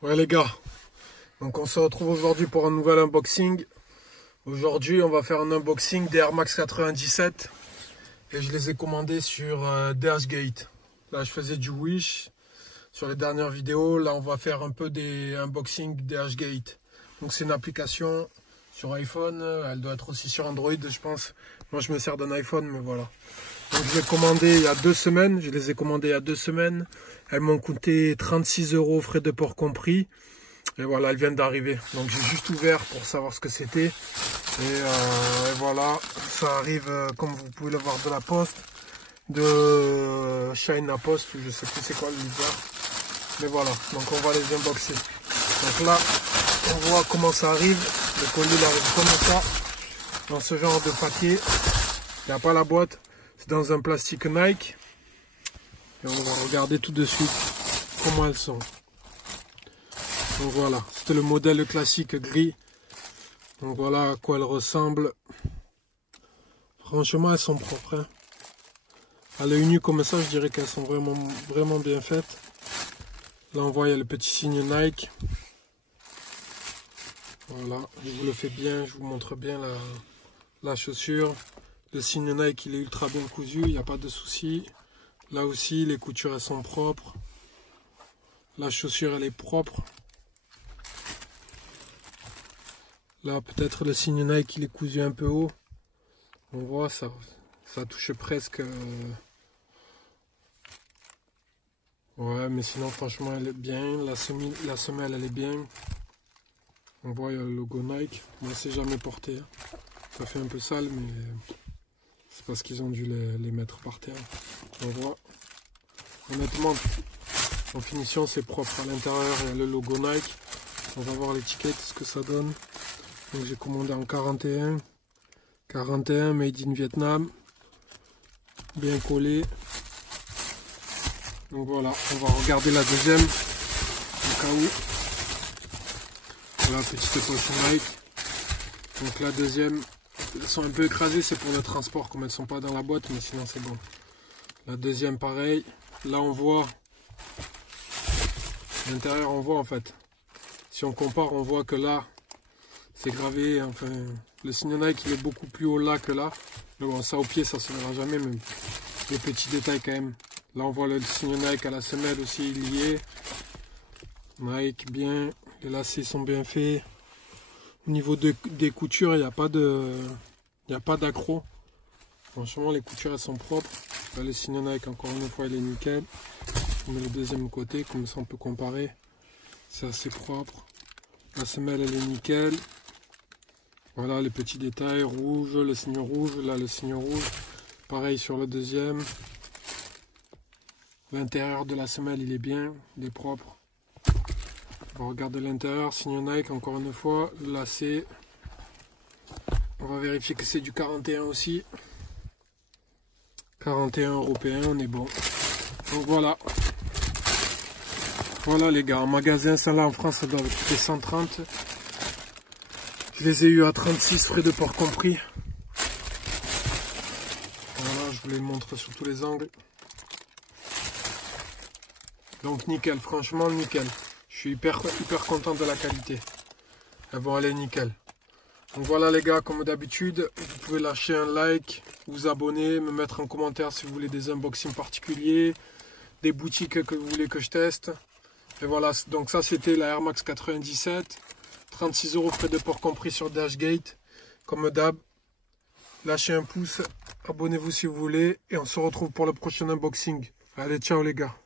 Ouais les gars, donc on se retrouve aujourd'hui pour un nouvel unboxing. Aujourd'hui on va faire un unboxing des Air Max 97 et je les ai commandés sur Dashgate. Là je faisais du Wish sur les dernières vidéos, là on va faire un peu des unboxing Dashgate. Donc c'est une application sur iPhone, elle doit être aussi sur Android je pense. Moi je me sers d'un iPhone mais voilà. Donc je l'ai commandé il y a 2 semaines, je les ai commandés il y a 2 semaines. Elles m'ont coûté 36 €, frais de port compris. Et voilà, elles viennent d'arriver. Donc j'ai juste ouvert pour savoir ce que c'était. Et voilà, ça arrive comme vous pouvez le voir de la poste. De China Post, je sais plus c'est quoi le livreur. Mais voilà, donc on va les unboxer. Donc là, on voit comment ça arrive. Le colis il arrive comme ça. Dans ce genre de papier. Il n'y a pas la boîte. C'est dans un plastique Nike. Et on va regarder tout de suite comment elles sont. Donc voilà, c'était le modèle classique gris. Donc voilà à quoi elles ressemblent. Franchement, elles sont propres. Hein. À l'œil nu comme ça, je dirais qu'elles sont vraiment bien faites. Là, on voit, il y a le petit signe Nike. Voilà, je vous le fais bien, je vous montre bien la chaussure. Le signe Nike, il est ultra bien cousu, il n'y a pas de souci. Là aussi, les coutures, elles sont propres. La chaussure, elle est propre. Là, peut-être le signe Nike, il est cousu un peu haut. On voit, ça touche presque. Ouais, mais sinon, franchement, elle est bien. La semelle, elle est bien. On voit, il y a le logo Nike. Moi, c'est jamais porté. Hein. Ça fait un peu sale, mais c'est parce qu'ils ont dû les mettre par terre. On voit. Honnêtement, en finition, c'est propre. À l'intérieur, il y a le logo Nike. On va voir l'étiquette, ce que ça donne. Donc j'ai commandé en 41 made in Vietnam, bien collé. Donc voilà, on va regarder la deuxième au cas où. Voilà, petite poche Nike. Donc la deuxième, elles sont un peu écrasées, c'est pour le transport comme elles sont pas dans la boîte, mais sinon c'est bon. La deuxième pareil. Là on voit l'intérieur, on voit en fait. Si on compare, on voit que là c'est gravé, enfin le signe Nike il est beaucoup plus haut là que là. Mais bon, ça au pied ça se verra jamais, mais les petits détails quand même. Là on voit le signe Nike à la semelle aussi lié. Nike bien, les lacets sont bien faits. Au niveau des coutures, il n'y a pas d'accro. Franchement les coutures elles sont propres. Là le signe Nike encore une fois il est nickel. On met le deuxième côté, comme ça on peut comparer. C'est assez propre. La semelle elle est nickel. Voilà les petits détails, rouge, le signe rouge, là le signe rouge. Pareil sur le deuxième. L'intérieur de la semelle il est bien, il est propre. On va regarder l'intérieur, signe Nike encore une fois, le lacet. On va vérifier que c'est du 41 aussi. 41 européen, on est bon. Donc voilà. Voilà les gars, en magasin, celle-là en France ça doit coûter 130. Je les ai eu à 36, frais de port compris. Voilà, je vous les montre sur tous les angles. Donc nickel, franchement nickel. Je suis hyper content de la qualité. Elles vont aller nickel. Donc voilà les gars, comme d'habitude, vous pouvez lâcher un like, vous abonner, me mettre en commentaire si vous voulez des unboxings particuliers, des boutiques que vous voulez que je teste. Et voilà, donc ça c'était la Air Max 97. 36 € frais de port compris sur Dashgate. Comme d'hab, lâchez un pouce, abonnez-vous si vous voulez. Et on se retrouve pour le prochain unboxing. Allez, ciao les gars.